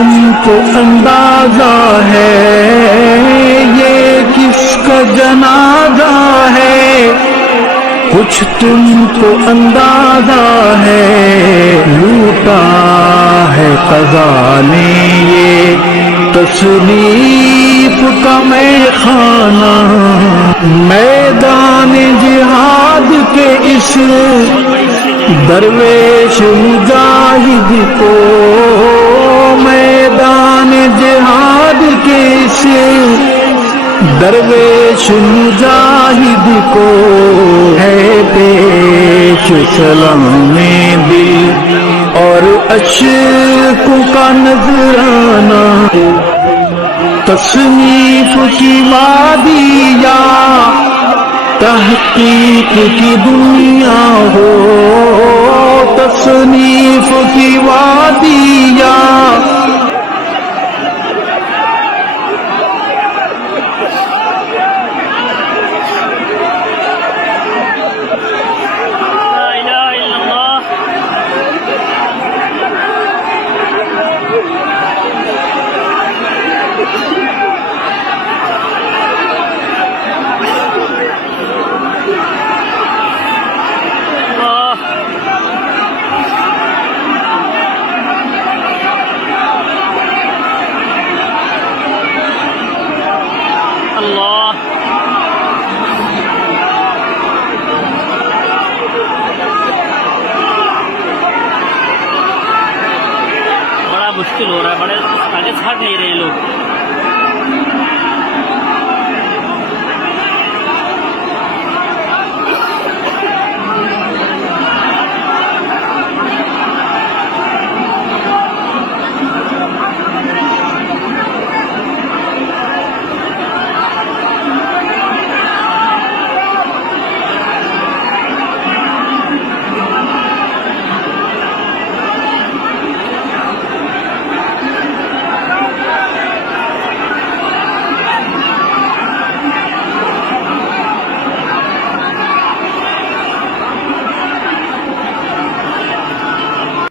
तुमको अंदाजा है ये किसका जनाजा है, कुछ तुमको अंदाजा है लूटा है क़ज़ा ने ये तसनीफ का मैं खाना। मैदान जिहाद के इस दरवेश मुजाहिद को, मैदान जिहाद के इस दरवेश मुजाहिद को है पेश सलामे दिल और अश्कों का नजराना। तसनीफ की वादिया तहकीक की दुनिया हो, तसनीफ की वादिया मुश्किल हो रहा है, बड़े आगे से हट नहीं रहे लोग।